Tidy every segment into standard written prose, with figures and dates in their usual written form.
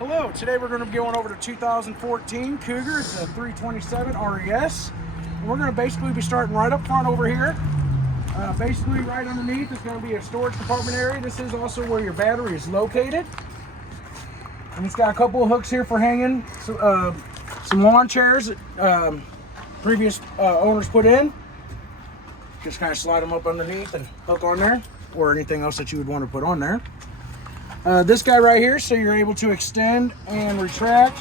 Hello, today we're going to be going over the 2014 Cougar. It's a 327 RES. And we're going to basically be starting right up front over here. Basically right underneath is going to be a storage compartment area. This is also where your battery is located. And it's got a couple of hooks here for hanging some lawn chairs that previous owners put in. Just kind of slide them up underneath and hook on there, or anything else that you would want to put on there. This guy right here, so you're able to extend and retract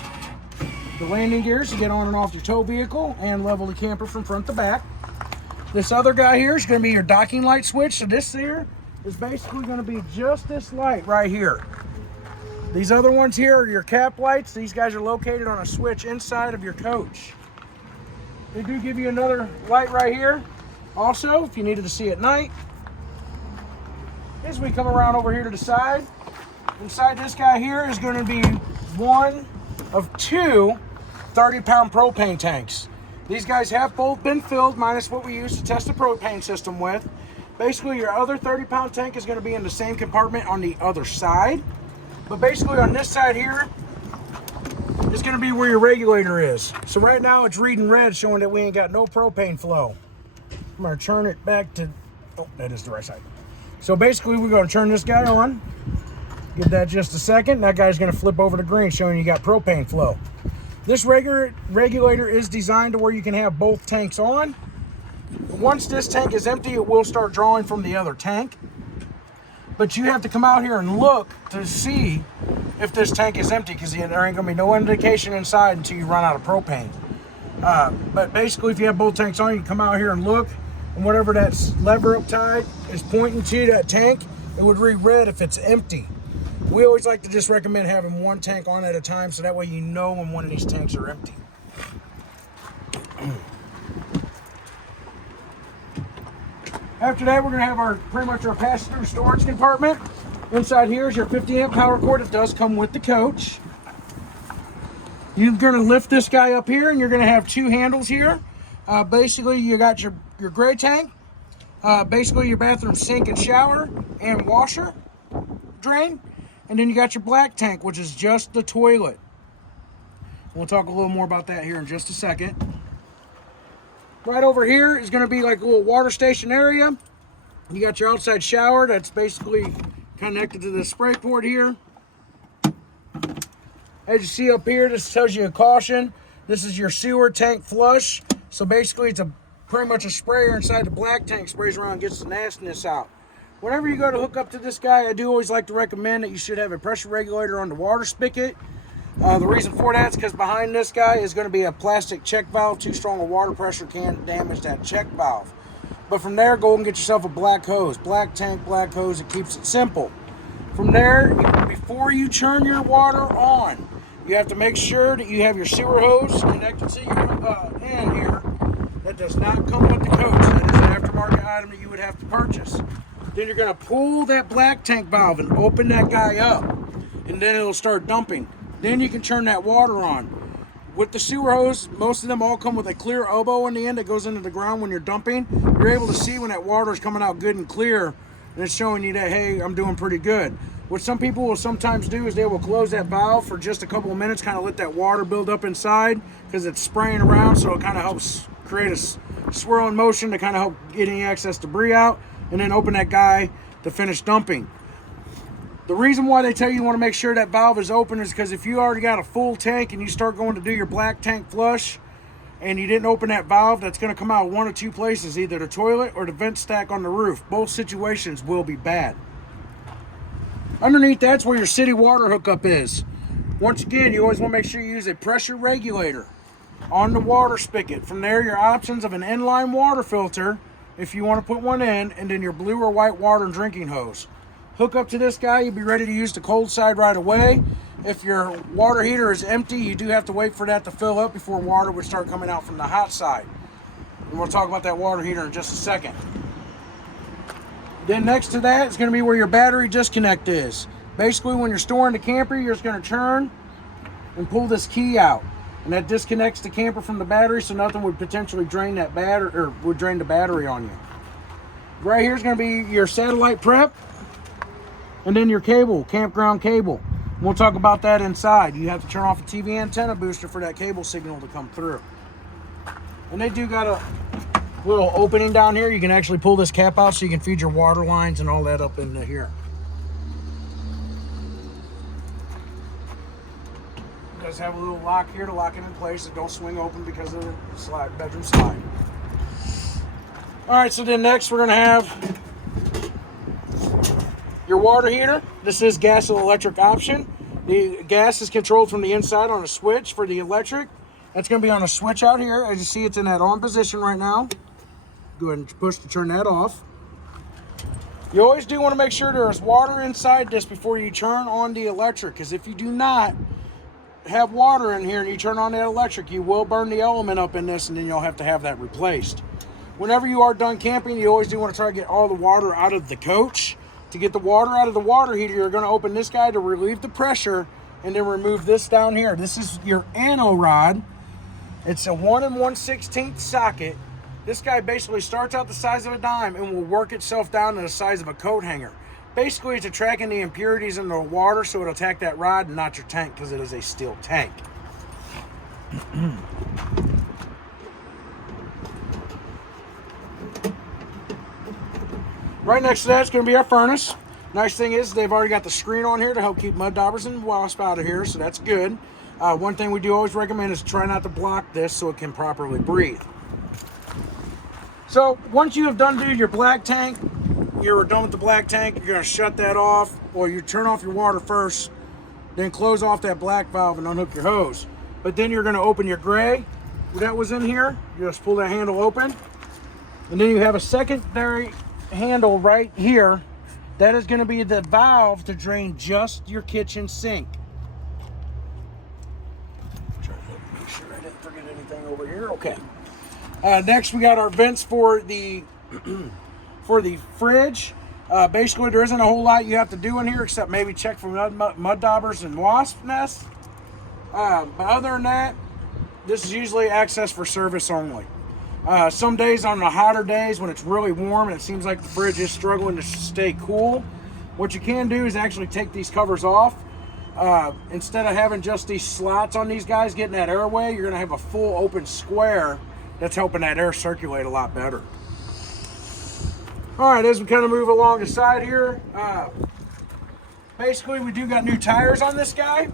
the landing gears to get on and off your tow vehicle and level the camper from front to back. This other guy here is going to be your docking light switch. So this here is basically going to be just this light right here. These other ones here are your cap lights. These guys are located on a switch inside of your coach. They do give you another light right here also if you needed to see at night. As we come around over here to the side, inside this guy here is going to be one of two 30-pound propane tanks. These guys have both been filled, minus what we use to test the propane system with. Basically, your other 30-pound tank is going to be in the same compartment on the other side. But basically, on this side here is going to be where your regulator is. So right now, it's reading red, showing that we ain't got no propane flow. I'm going to turn it back to... Oh, that is the right side. So basically, we're going to turn this guy on. Give that just a second. That guy's going to flip over to green, showing you got propane flow. This regulator is designed to where you can have both tanks on. Once this tank is empty, it will start drawing from the other tank. But you have to come out here and look to see if this tank is empty, because there ain't going to be no indication inside until you run out of propane. But basically, if you have both tanks on, you come out here and look, and whatever that lever up tied is pointing to that tank, it would read red if it's empty. We always like to just recommend having one tank on at a time, so that way you know when one of these tanks are empty. After that, we're going to have pretty much our pass-through storage compartment. Inside here is your 50-amp power cord. It does come with the coach. You're going to lift this guy up here, and you're going to have two handles here. Basically, you got your gray tank, basically your bathroom sink and shower and washer drain. And then you got your black tank, which is just the toilet. We'll talk a little more about that here in just a second. Right over here is going to be like a little water station area. You got your outside shower that's basically connected to the spray port here. As you see up here, this tells you a caution. This is your sewer tank flush. So basically it's pretty much a sprayer inside the black tank, sprays around and gets the nastiness out. Whenever you go to hook up to this guy, I do always like to recommend that you should have a pressure regulator on the water spigot. The reason for that is because behind this guy is going to be a plastic check valve. Too strong a water pressure can damage that check valve. But from there, go and get yourself a black hose. Black tank, black hose, it keeps it simple. From there, before you turn your water on, you have to make sure that you have your sewer hose connected to your end here. That does not come with the coach. That is an aftermarket item that you would have to purchase. Then you're going to pull that black tank valve and open that guy up, and then it'll start dumping. Then you can turn that water on. With the sewer hose, most of them all come with a clear elbow on the end that goes into the ground when you're dumping. You're able to see when that water is coming out good and clear, and it's showing you that, hey, I'm doing pretty good. What some people will sometimes do is they will close that valve for just a couple of minutes, kind of let that water build up inside, because it's spraying around, so it kind of helps create a swirling motion to kind of help get any excess debris out. And then open that guy to finish dumping. The reason why they tell you want to make sure that valve is open is because if you already got a full tank and you start going to do your black tank flush and you didn't open that valve, that's going to come out one of two places, either the toilet or the vent stack on the roof. Both situations will be bad. Underneath that's where your city water hookup is. Once again, you always want to make sure you use a pressure regulator on the water spigot. From there, your options of an inline water filter, if you want to put one in, and then your blue or white water and drinking hose. Hook up to this guy, you'll be ready to use the cold side right away. If your water heater is empty, you do have to wait for that to fill up before water would start coming out from the hot side. And we'll talk about that water heater in just a second. Then next to that is going to be where your battery disconnect is. Basically, when you're storing the camper, you're just going to turn and pull this key out. And that disconnects the camper from the battery, so nothing would potentially drain that battery, or would drain the battery on you. Right here is going to be your satellite prep, and then your cable, campground cable. We'll talk about that inside. You have to turn off a TV antenna booster for that cable signal to come through. And they do got a little opening down here. You can actually pull this cap out so you can feed your water lines and all that up into here. It does have a little lock here to lock it in place. It don't swing open because of the bedroom slide. All right, so then next we're gonna have your water heater. This is gas and electric option. The gas is controlled from the inside on a switch. For the electric, that's going to be on a switch out here. As you see, it's in that on position right now. Go ahead and push to turn that off. You always do want to make sure there is water inside this before you turn on the electric, because if you do not have water in here and you turn on that electric, you will burn the element up in this, and then you'll have to have that replaced. Whenever you are done camping, you always do want to try to get all the water out of the coach. To get the water out of the water heater, you're going to open this guy to relieve the pressure and then remove this down here. This is your ano rod. It's a 1 1/16 socket. This guy basically starts out the size of a dime and will work itself down to the size of a coat hanger. Basically, it's attracting the impurities in the water, so it'll attack that rod and not your tank, because it is a steel tank. Right next to that is going to be our furnace. Nice thing is they've already got the screen on here to help keep mud daubers and wasps out of here, so that's good. One thing we do always recommend is try not to block this so it can properly breathe. So once you have done your black tank, you're done with the black tank, you're going to shut that off, or you turn off your water first, then close off that black valve and unhook your hose. But then you're going to open your gray that was in here. You just pull that handle open, and then you have a secondary handle right here. That is going to be the valve to drain just your kitchen sink. Try to make sure I didn't forget anything over here. Okay. Next, we got our vents for the for the fridge. Basically, there isn't a whole lot you have to do in here except maybe check for mud daubers and wasp nests. But other than that, this is usually access for service only. Some days on the hotter days when it's really warm and it seems like the fridge is struggling to stay cool, what you can do is actually take these covers off. Instead of having just these slots on these guys getting that airway, you're going to have a full open square that's helping that air circulate a lot better. All right, as we kind of move along the side here, basically we do got new tires on this guy.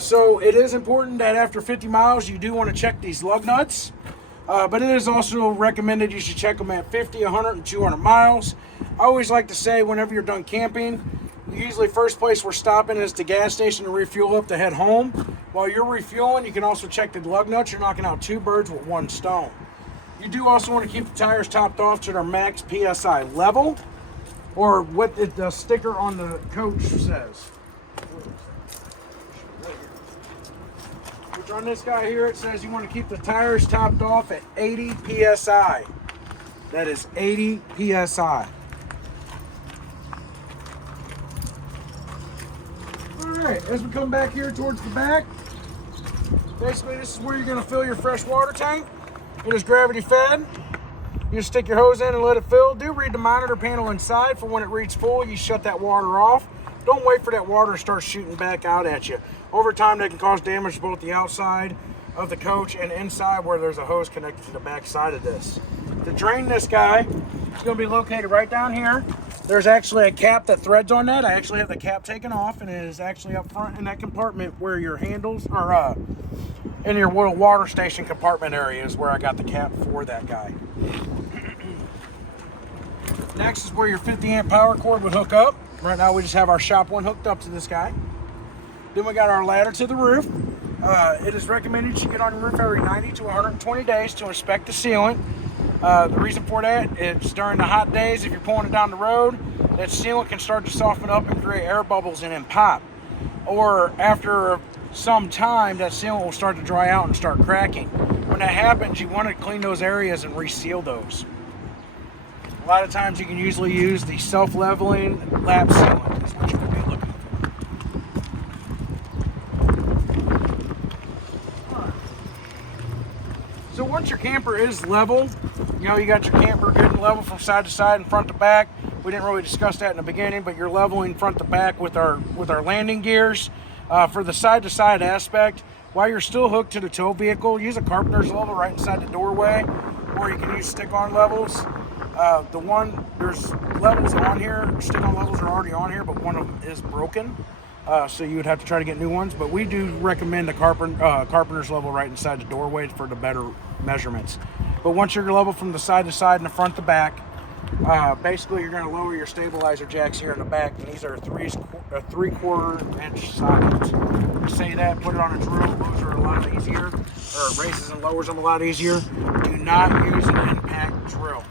So it is important that after 50 miles you do want to check these lug nuts. But it is also recommended you should check them at 50, 100, and 200 miles. I always like to say whenever you're done camping, usually first place we're stopping is the gas station to refuel up to head home. While you're refueling, you can also check the lug nuts. You're knocking out 2 birds with 1 stone. You do also want to keep the tires topped off to their max PSI level, or what the sticker on the coach says. On this guy here, it says you want to keep the tires topped off at 80 PSI. That is 80 PSI. Alright, as we come back here towards the back, basically this is where you're going to fill your fresh water tank. It is gravity fed. You just stick your hose in and let it fill. Do read the monitor panel inside for when it reads full, you shut that water off. Don't wait for that water to start shooting back out at you. Over time, they can cause damage to both the outside of the coach and inside where there's a hose connected to the back side of this. To drain this guy, it's going to be located right down here. There's actually a cap that threads on that. I actually have the cap taken off, and it is actually up front in that compartment where your handles are, in your little water station compartment area is where I got the cap for that guy. Next is where your 50 amp power cord would hook up. Right now we just have our shop one hooked up to this guy. Then we got our ladder to the roof. It is recommended you get on your roof every 90 to 120 days to inspect the sealant. The reason for that is during the hot days, if you're pulling it down the road, that sealant can start to soften up and create air bubbles and then pop. Or after some time, that sealant will start to dry out and start cracking. When that happens, you want to clean those areas and reseal those. A lot of times you can usually use the self-leveling lap sealant. That's what you're going to be looking for. Right. So once your camper is level, you know, you got your camper good and level from side to side and front to back, We didn't really discuss that in the beginning, but you're leveling front to back with our landing gears. For the side-to-side aspect, while you're still hooked to the tow vehicle, use a carpenter's level right inside the doorway, or you can use stick-on levels. There's levels on here, stick-on levels are already on here, but one of them is broken. So you would have to try to get new ones, but we do recommend the carpenter's level right inside the doorway for the better measurements. But once you're level from the side to side and the front to back, basically you're going to lower your stabilizer jacks here in the back, and these are 3/4 inch sockets. You say that, put it on a drill, those are a lot easier, or raises and lowers them a lot easier. Do not use an impact drill.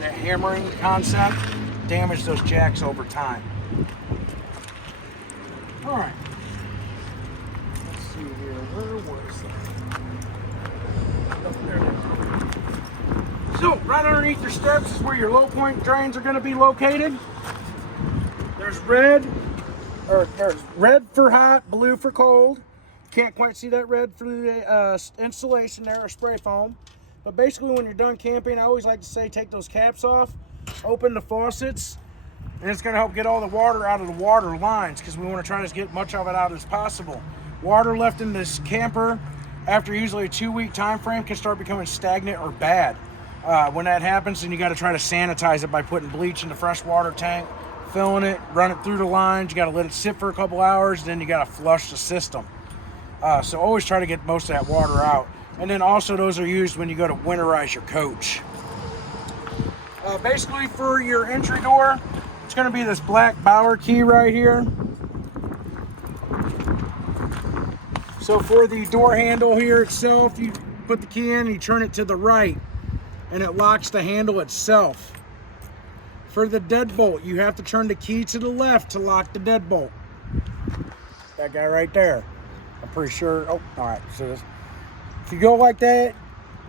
That hammering concept damage those jacks over time. All right. Let's see here. Where was that? Oh, there it is. So, right underneath your steps is where your low point drains are going to be located. There's red for hot, blue for cold. Can't quite see that red through the insulation there, or spray foam. But basically, when you're done camping, I always like to say take those caps off, open the faucets, and it's going to help get all the water out of the water lines, because we want to try to get much of it out as possible. Water left in this camper after usually a 2-week time frame can start becoming stagnant or bad. When that happens, then you got to try to sanitize it by putting bleach in the fresh water tank, filling it, run it through the lines. You got to let it sit for a couple hours, then you got to flush the system. So always try to get most of that water out. And then also those are used when you go to winterize your coach. Basically for your entry door, it's going to be this black Bauer key right here. So for the door handle here itself, you put the key in and you turn it to the right, and it locks the handle itself. For the deadbolt, you have to turn the key to the left to lock the deadbolt. That guy right there. I'm pretty sure. Oh, all right. So if you go like that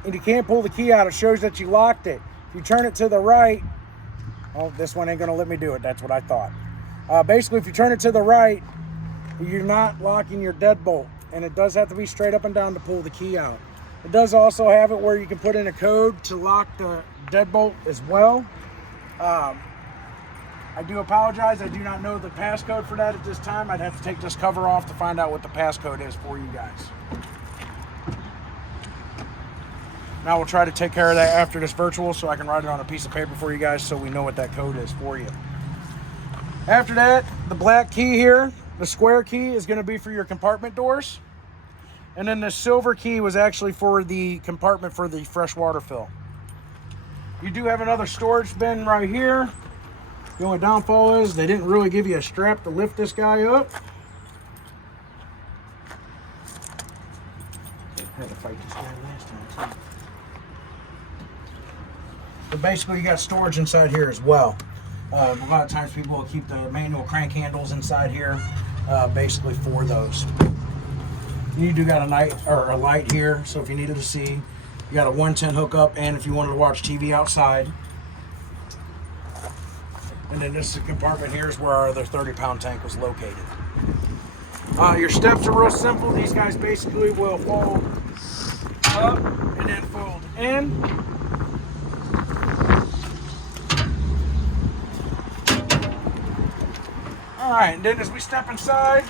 and you can't pull the key out, it shows that you locked it. If you turn it to the right, oh, this one ain't gonna let me do it. That's what I thought. Basically, if you turn it to the right, you're not locking your deadbolt, and it does have to be straight up and down to pull the key out. It does also have it where you can put in a code to lock the deadbolt as well. I do apologize, I do not know the passcode for that at this time. I'd have to take this cover off to find out what the passcode is for you guys. Now we'll try to take care of that after this virtual so I can write it on a piece of paper for you guys so we know what that code is for you. After that, the black key here, the square key, is going to be for your compartment doors. And then the silver key was actually for the compartment for the fresh water fill. You do have another storage bin right here. The only downfall is they didn't really give you a strap to lift this guy up. I had to fight this guy last time too. But basically you got storage inside here as well. A lot of times people will keep the manual crank handles inside here, basically for those. You do got a light here, so if you needed to see, you got a 110 hookup, and if you wanted to watch TV outside. And then this compartment here is where our other 30-pound tank was located. Your steps are real simple. These guys basically will fold up and then fold in. All right, and then as we step inside,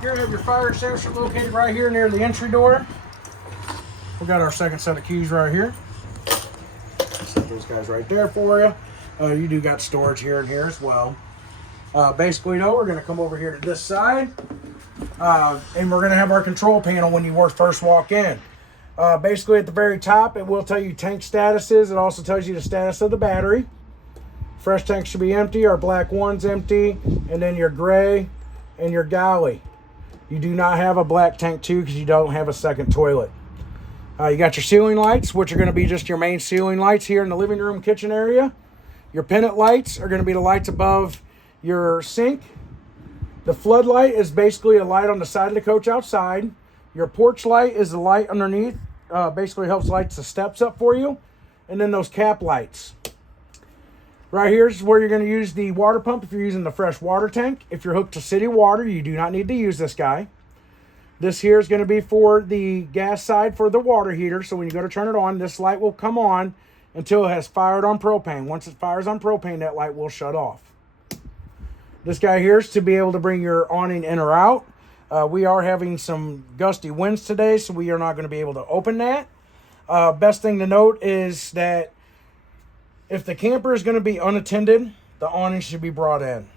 here you have your fire extinguisher located right here near the entry door. We got our second set of keys right here. Set those guys right there for you. You do got storage here and here as well. Basically, though, we're going to come over here to this side, and we're going to have our control panel when you first walk in. Basically, at the very top, it will tell you tank statuses. It also tells you the status of the battery. Fresh tank should be empty. Our black one's empty, and then your gray and your galley. You do not have a black tank 2 because you don't have a second toilet. You got your ceiling lights, which are going to be just your main ceiling lights here in the living room kitchen area. Your pennant lights are going to be the lights above your sink. The floodlight is basically a light on the side of the coach outside. Your porch light is the light underneath. Basically helps light the steps up for you. And then those cap lights. Right here is where you're going to use the water pump if you're using the fresh water tank. If you're hooked to city water, you do not need to use this guy. This here is going to be for the gas side for the water heater. So when you go to turn it on, this light will come on until it has fired on propane. Once it fires on propane, that light will shut off. This guy here is to be able to bring your awning in or out. We are having some gusty winds today, so we are not going to be able to open that. Best thing to note is that if the camper is going to be unattended, the awning should be brought in.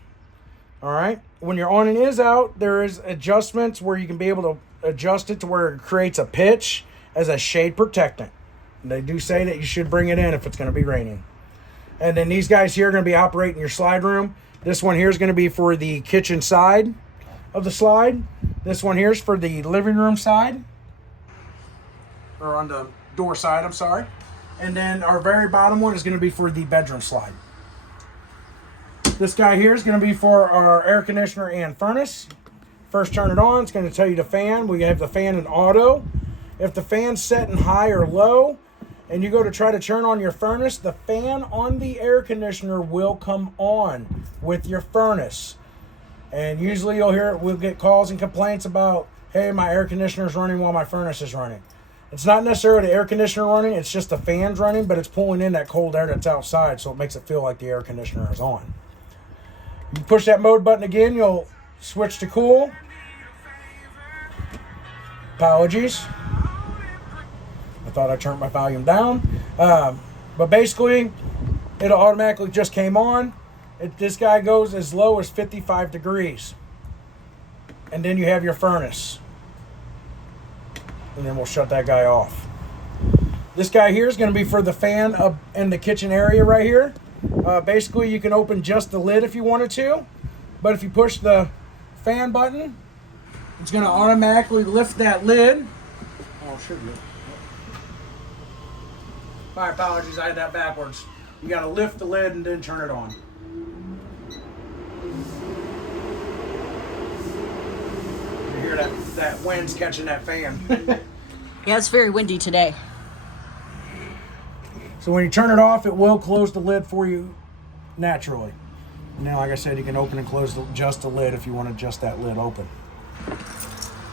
All right. When your awning is out, there is adjustments where you can be able to adjust it to where it creates a pitch as a shade protectant. And they do say that you should bring it in if it's going to be raining. And then these guys here are going to be operating your slide room. This one here is going to be for the kitchen side of the slide. This one here is for the living room side. Or on the door side, I'm sorry. And then our very bottom one is going to be for the bedroom slide. This guy here is going to be for our air conditioner and furnace. First turn it on, it's going to tell you the fan. We have the fan in auto. If the fan's set in high or low, and you go to try to turn on your furnace, the fan on the air conditioner will come on with your furnace. And usually we'll get calls and complaints about, hey, my air conditioner is running while my furnace is running. It's not necessarily the air conditioner running, it's just the fan's running, but it's pulling in that cold air that's outside, so it makes it feel like the air conditioner is on. You push that mode button again, you'll switch to cool. Apologies. I thought I turned my volume down. But basically, it'll automatically just came on. This guy goes as low as 55 degrees. And then you have your furnace. And then we'll shut that guy off. This guy here is going to be for the fan up in the kitchen area right here. Basically, you can open just the lid if you wanted to. But if you push the fan button, it's going to automatically lift that lid. Oh, it should be. My apologies, I had that backwards. You got to lift the lid and then turn it on. You hear that wind's catching that fan. Yeah, it's very windy today. So when you turn it off, it will close the lid for you naturally. And then, like I said, you can open and close just the lid if you want to adjust that lid open.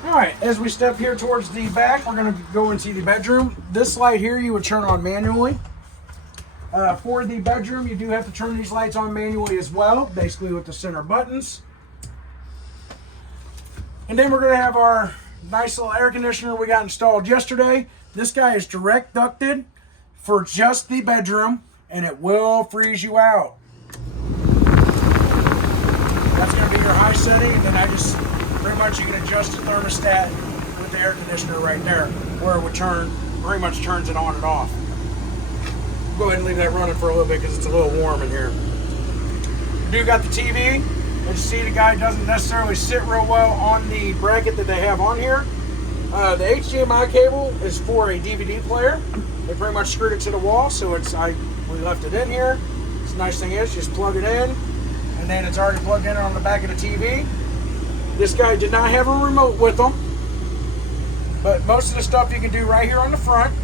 All right, as we step here towards the back, we're going to go into the bedroom. This light here you would turn on manually. For the bedroom, you do have to turn these lights on manually as well, basically with the center buttons. And then we're going to have our nice little air conditioner we got installed yesterday. This guy is direct ducted for just the bedroom, and it will freeze you out. That's going to be your high setting, and then pretty much you can adjust the thermostat with the air conditioner right there, where it would pretty much turns it on and off. Go ahead and leave that running for a little bit because it's a little warm in here. You do got the TV. As you see, the guy doesn't necessarily sit real well on the bracket that they have on here. The HDMI cable is for a DVD player. They pretty much screwed it to the wall, so we left it in here. The nice thing is, just plug it in, and then it's already plugged in on the back of the TV. This guy did not have a remote with him, but most of the stuff you can do right here on the front.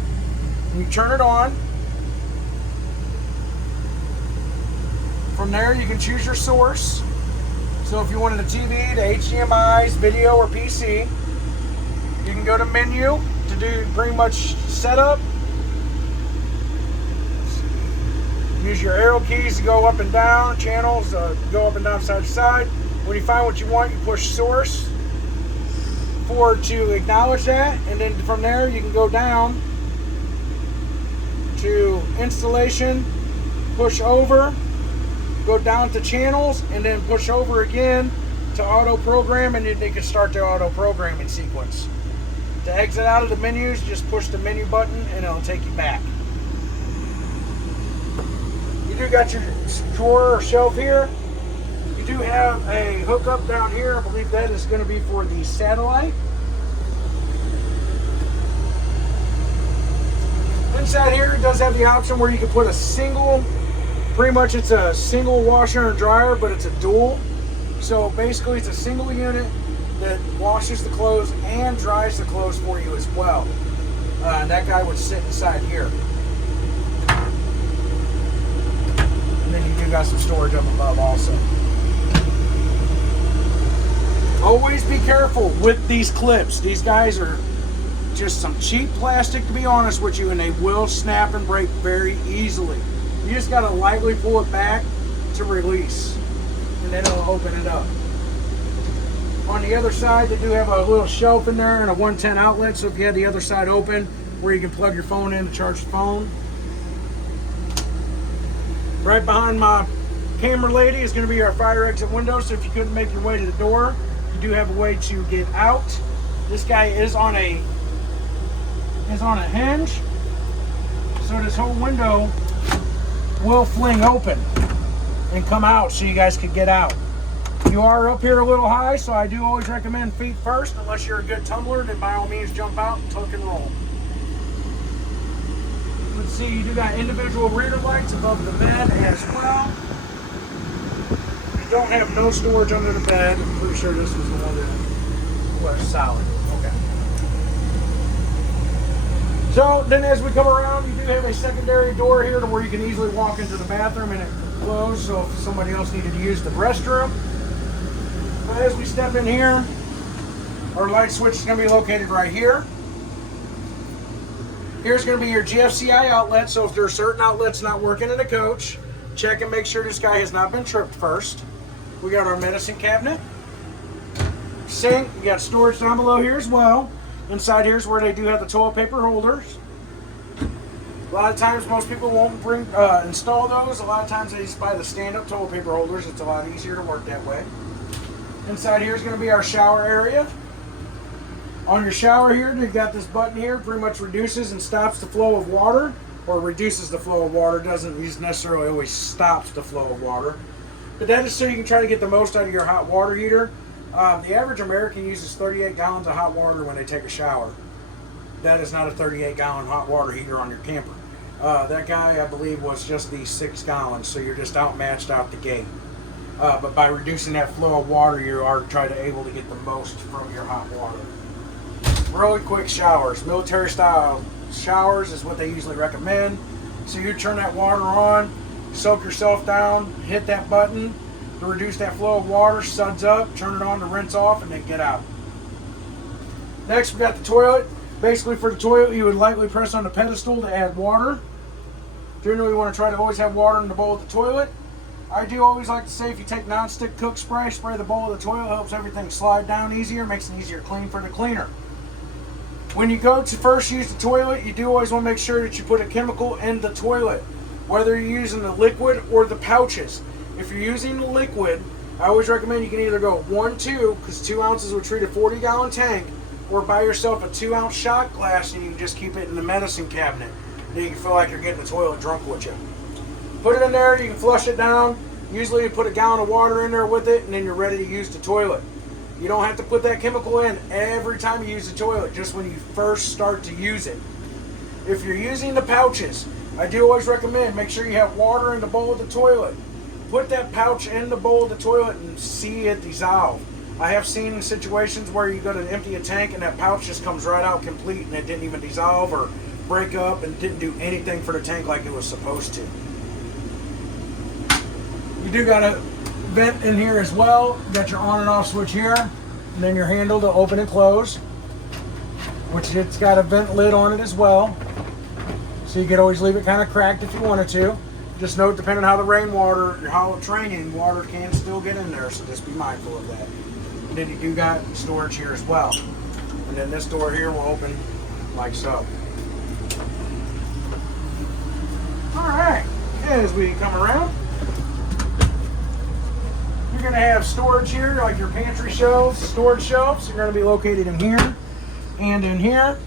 You turn it on. From there, you can choose your source. So if you wanted a TV, the HDMI's, video, or PC, you can go to menu to do pretty much setup. Use your arrow keys to go up and down, channels go up and down side to side. When you find what you want, you push source to acknowledge that, and then from there you can go down to installation, push over, go down to channels, and then push over again to auto program, and then you can start the auto programming sequence. To exit out of the menus, just push the menu button and it'll take you back. You do got your drawer or shelf here. You do have a hookup down here. I believe that is going to be for the satellite. Inside here, it does have the option where you can put a single, pretty much it's a single washer and dryer, but it's a dual. So basically it's a single unit that washes the clothes and dries the clothes for you as well. And that guy would sit inside here. And then you do got some storage up above also. Always be careful with these clips. These guys are just some cheap plastic, to be honest with you, and they will snap and break very easily. You just got to lightly pull it back to release, and then it'll open it up. On the other side, they do have a little shelf in there and a 110 outlet, so if you had the other side open, where you can plug your phone in to charge the phone. Right behind my camera lady is going to be our fire exit window, so if you couldn't make your way to the door, you do have a way to get out. This guy is on a hinge, so this whole window will fling open and come out so you guys could get out. You are up here a little high, so I do always recommend feet first. Unless you're a good tumbler, then by all means jump out and tuck and roll. Let's see, you do got individual reader lights above the bed as well. You don't have no storage under the bed. I'm pretty sure this was the one that was solid. Okay. So then as we come around, you do have a secondary door here to where you can easily walk into the bathroom and it closed, so if somebody else needed to use the restroom. But as we step in here, our light switch is going to be located right here. Here's going to be your GFCI outlet, so if there are certain outlets not working in a coach, check and make sure this guy has not been tripped first. We got our medicine cabinet, sink, we got storage down below here as well. Inside here's where they do have the toilet paper holders. A lot of times most people won't install those. A lot of times they just buy the stand-up toilet paper holders. It's a lot easier to work that way. Inside here is going to be our shower area. On your shower here, you've got this button here, pretty much reduces and stops the flow of water, or reduces the flow of water, doesn't necessarily always stops the flow of water. But that is so you can try to get the most out of your hot water heater. The average American uses 38 gallons of hot water when they take a shower. That is not a 38-gallon hot water heater on your camper. That guy, I believe, was just the 6 gallons, so you're just outmatched out the gate. But by reducing that flow of water, you are able to get the most from your hot water. Really quick showers. Military style showers is what they usually recommend. So you turn that water on, soak yourself down, hit that button to reduce that flow of water, suds up, turn it on to rinse off, and then get out. Next, we got the toilet. Basically for the toilet, you would lightly press on the pedestal to add water. Generally, we want to try to always have water in the bowl of the toilet. I do always like to say if you take non-stick cook spray, spray the bowl of the toilet, helps everything slide down easier, makes it easier to clean for the cleaner. When you go to first use the toilet, you do always want to make sure that you put a chemical in the toilet, whether you're using the liquid or the pouches. If you're using the liquid, I always recommend you can either go 1-2, because 2 ounces will treat a 40-gallon tank, or buy yourself a 2-ounce shot glass and you can just keep it in the medicine cabinet. Then you can feel like you're getting the toilet drunk with you. Put it in there, you can flush it down. Usually you put a gallon of water in there with it, and then you're ready to use the toilet. You don't have to put that chemical in every time you use the toilet, just when you first start to use it. If you're using the pouches, I do always recommend make sure you have water in the bowl of the toilet. Put that pouch in the bowl of the toilet and see it dissolve. I have seen situations where you go to empty a tank and that pouch just comes right out complete and it didn't even dissolve or break up and didn't do anything for the tank like it was supposed to. You do got a vent in here as well. You got your on and off switch here, and then your handle to open and close, which it's got a vent lid on it as well. So you could always leave it kind of cracked if you wanted to. Just note, depending on how the rainwater, how it's raining, water can still get in there, so just be mindful of that. And then you do got storage here as well. And then this door here will open like so. Alright, as we come around, you're going to have storage here, like your pantry shelves, storage shelves. Are going to be located in here and in here.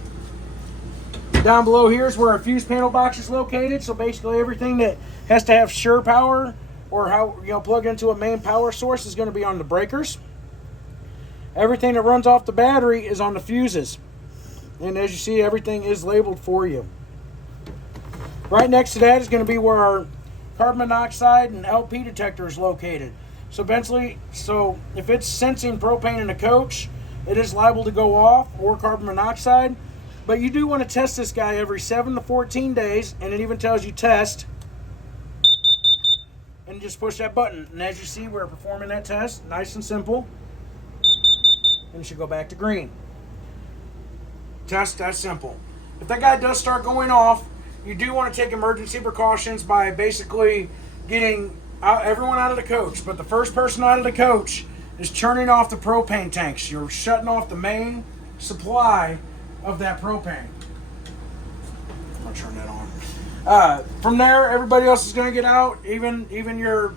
Down below here is where our fuse panel box is located. So basically everything that has to have sure power or how plug into a main power source is going to be on the breakers. Everything that runs off the battery is on the fuses. And as you see, everything is labeled for you. Right next to that is going to be where our carbon monoxide and LP detector is located. So eventually, if it's sensing propane in a coach, it is liable to go off, or carbon monoxide. But you do want to test this guy every 7 to 14 days, and it even tells you test. And just push that button. And as you see, we're performing that test, nice and simple. And it should go back to green. Just that simple. If that guy does start going off, you do want to take emergency precautions by basically getting everyone out of the coach. But the first person out of the coach is turning off the propane tanks. You're shutting off the main supply of that propane. I'm going to turn that on. From there, everybody else is going to get out, even your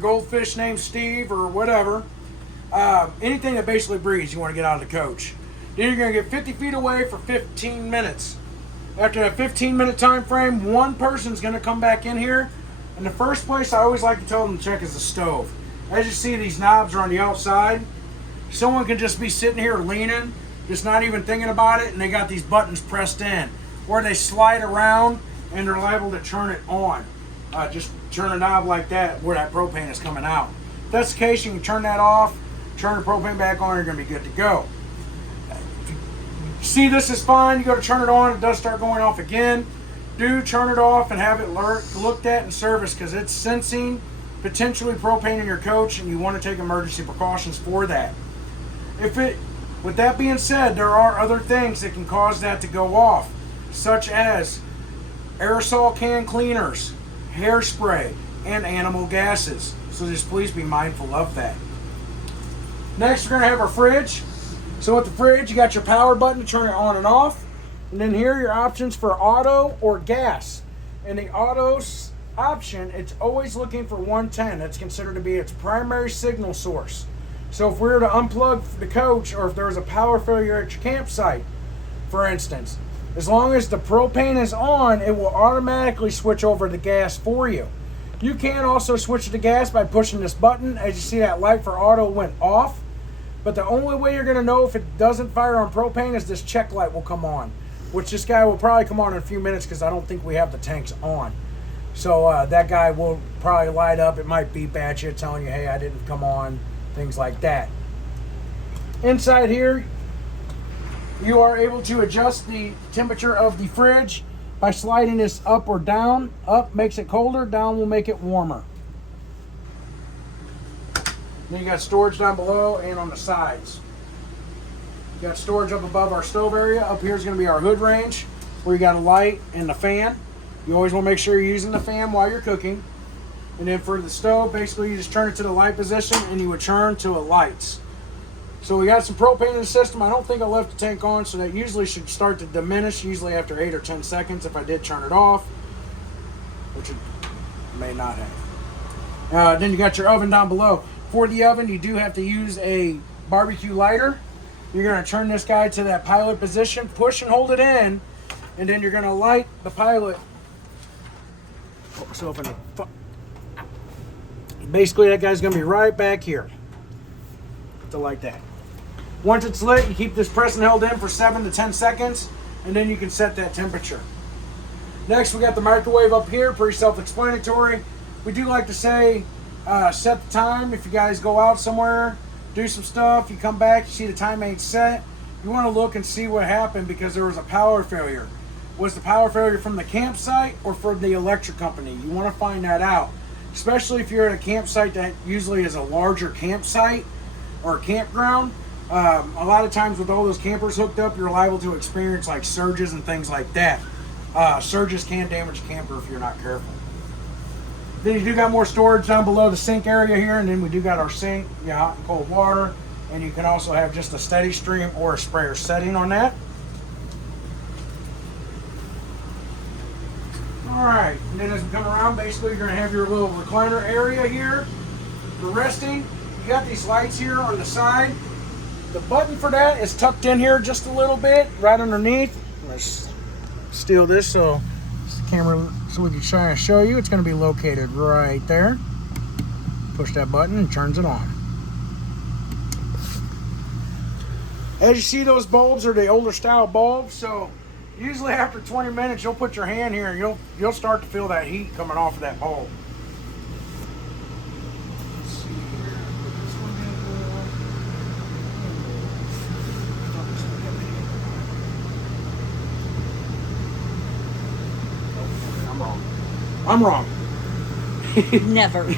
goldfish named Steve or whatever. Anything that basically breathes, you want to get out of the coach. Then you're going to get 50 feet away for 15 minutes. After that 15-minute time frame, one person's going to come back in here. And the first place I always like to tell them to check is the stove. As you see, these knobs are on the outside. Someone can just be sitting here leaning, just not even thinking about it, and they got these buttons pressed in. Or they slide around, and they're liable to turn it on. Just turn a knob like that where that propane is coming out. If that's the case, you can turn that off, turn the propane back on, you're going to be good to go. See, this is fine. You go to turn it on, it does start going off again. Do turn it off and have it looked at and serviced because it's sensing potentially propane in your coach, and you want to take emergency precautions for that. With that being said, there are other things that can cause that to go off, such as aerosol can cleaners, hairspray, and animal gases. So just please be mindful of that. Next, we're going to have our fridge. So with the fridge, you got your power button to turn it on and off. And then here are your options for auto or gas. In the auto option, it's always looking for 110. That's considered to be its primary signal source. So if we were to unplug the coach, or if there was a power failure at your campsite, for instance, as long as the propane is on, it will automatically switch over to gas for you. You can also switch to gas by pushing this button. As you see, that light for auto went off. But the only way you're going to know if it doesn't fire on propane is this check light will come on, which this guy will probably come on in a few minutes because I don't think we have the tanks on. So that guy will probably light up. It might beep at you telling you, hey, I didn't come on, things like that. Inside here, you are able to adjust the temperature of the fridge by sliding this up or down. Up makes it colder, down will make it warmer. Then you got storage down below and on the sides. You got storage up above our stove area. Up here is going to be our hood range, where you got a light and the fan. You always want to make sure you're using the fan while you're cooking. And then for the stove, basically you just turn it to the light position and you would turn to it lights. So we got some propane in the system. I don't think I left the tank on, so that usually should start to diminish, usually after 8 or 10 seconds if I did turn it off, which it may not have. Then you got your oven down below. For the oven, you do have to use a barbecue lighter. You're going to turn this guy to that pilot position, push and hold it in, and then you're going to light the pilot. So basically that guy's going to be right back here. So like that. Once it's lit, you keep this pressed and held in for 7 to 10 seconds, and then you can set that temperature. Next, we got the microwave up here, pretty self-explanatory. We do like to say, set the time. If you guys go out somewhere, do some stuff, you come back, you see the time ain't set, you want to look and see what happened because there was a power failure. Was the power failure from the campsite or from the electric company? You want to find that out, especially if you're at a campsite that usually is a larger campsite or a campground. A lot of times with all those campers hooked up, you're liable to experience like surges and things like that. Surges can damage a camper if you're not careful. Then you do got more storage down below the sink area here, and then we do got our sink, hot and cold water, and you can also have just a steady stream or a sprayer setting on that. Alright, and then as we come around, basically you're going to have your little recliner area here for resting. You got these lights here on the side. The button for that is tucked in here just a little bit, right underneath. Let's steal this so the camera, so we can try and show you. It's going to be located right there. Push that button and turns it on. As you see, those bulbs are the older style bulbs, so usually after 20 minutes you'll put your hand here and you'll start to feel that heat coming off of that bulb. Let's see here. Put this one in. I'm wrong. Never.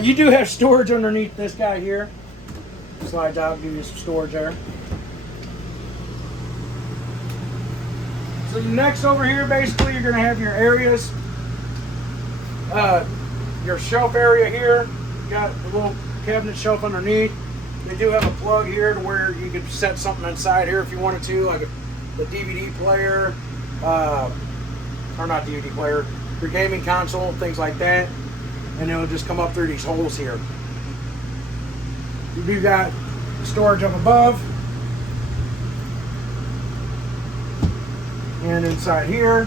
You do have storage underneath this guy here. Slide out, give you some storage there. So next over here, basically, you're going to have your areas. Your shelf area here. You got a little cabinet shelf underneath. They do have a plug here to where you could set something inside here if you wanted to, like the DVD player, or not DVD player, your gaming console, things like that. And it'll just come up through these holes here. You do got storage up above. And inside here,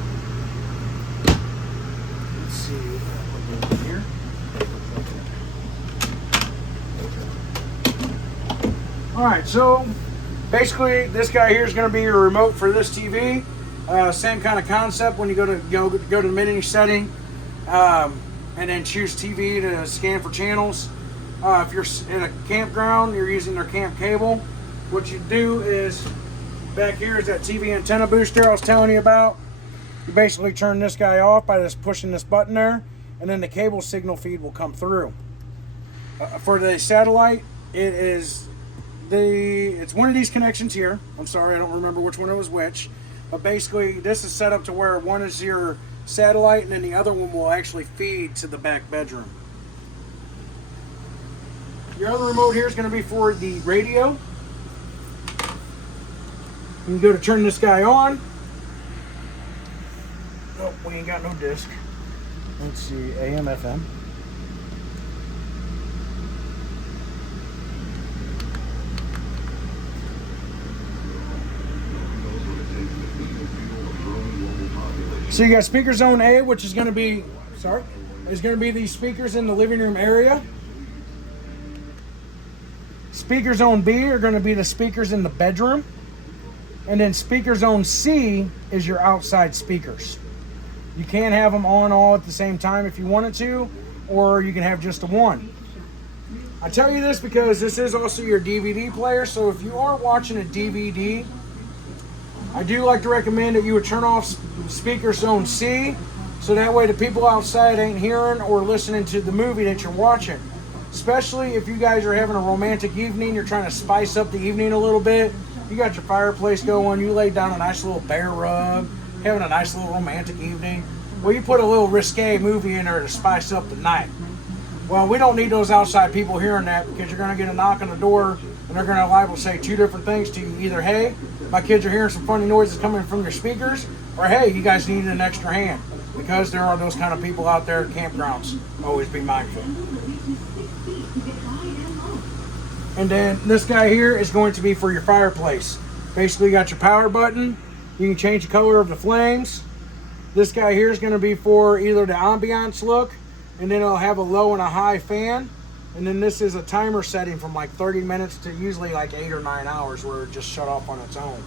let's see what we're doing here. Alright, so basically this guy here is going to be your remote for this TV. Same kind of concept when you go to the menu setting, and then choose TV to scan for channels. If you're in a campground, you're using their camp cable. What you do is, back here is that TV antenna booster I was telling you about. You basically turn this guy off by just pushing this button there, and then the cable signal feed will come through. For the satellite, it's one of these connections here. I'm sorry, I don't remember which one it was which. But basically, this is set up to where one is your satellite, and then the other one will actually feed to the back bedroom. Your other remote here is going to be for the radio. You can go to turn this guy on. Oh, we ain't got no disc. Let's see, AM, FM. So you got speaker zone A, which is going to be, these speakers in the living room area. Speaker zone B are going to be the speakers in the bedroom. And then speaker zone C is your outside speakers. You can have them on all at the same time if you wanted to, or you can have just the one. I tell you this because this is also your DVD player, so if you are watching a DVD, I do like to recommend that you would turn off speaker zone C, so that way the people outside ain't hearing or listening to the movie that you're watching. Especially if you guys are having a romantic evening, you're trying to spice up the evening a little bit. You got your fireplace going, you laid down a nice little bear rug, having a nice little romantic evening. Well, you put a little risque movie in there to spice up the night. Well, we don't need those outside people hearing that, because you're going to get a knock on the door and they're going to liable to say two different things to you. Either, hey, my kids are hearing some funny noises coming from your speakers, or hey, you guys need an extra hand. Because there are those kind of people out there at campgrounds. Always be mindful. And then this guy here is going to be for your fireplace. Basically, you got your power button. You can change the color of the flames. This guy here is going to be for either the ambiance look, and then it'll have a low and a high fan. And then this is a timer setting from like 30 minutes to usually like 8 or 9 hours, where it just shut off on its own.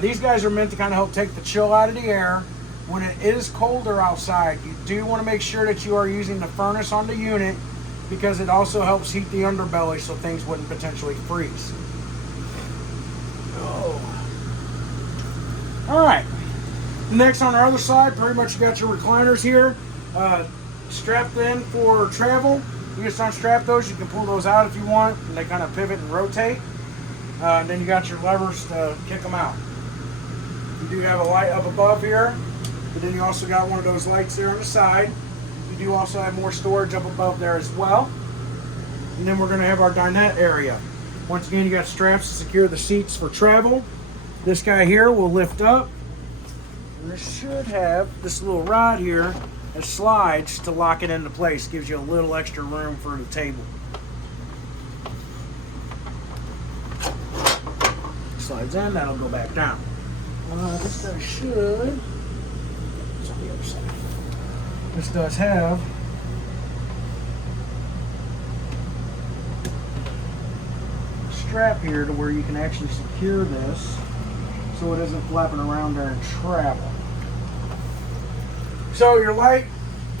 These guys are meant to kind of help take the chill out of the air. When it is colder outside, you do want to make sure that you are using the furnace on the unit, because it also helps heat the underbelly so things wouldn't potentially freeze. Oh. Alright. Next, on our other side, pretty much you got your recliners here. Strapped in for travel. You just unstrap those, you can pull those out if you want, and they kind of pivot and rotate. And then you got your levers to kick them out. You do have a light up above here, but then you also got one of those lights there on the side. You do also have more storage up above there as well. And then we're going to have our dinette area. Once again, you got straps to secure the seats for travel. This guy here will lift up. And this should have this little rod here that slides to lock it into place. Gives you a little extra room for the table. Slides in, that'll go back down. This guy should... It's on the other side. This does have a strap here to where you can actually secure this so it isn't flapping around during travel. So your light,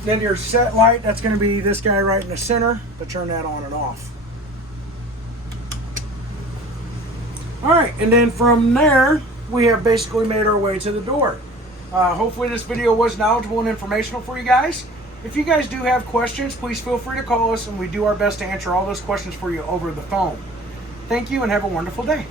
then your set light, that's going to be this guy right in the center to turn that on and off. Alright, and then from there, we have basically made our way to the door. Hopefully this video was knowledgeable and informational for you guys. If you guys do have questions, please feel free to call us, and we do our best to answer all those questions for you over the phone. Thank you, and have a wonderful day.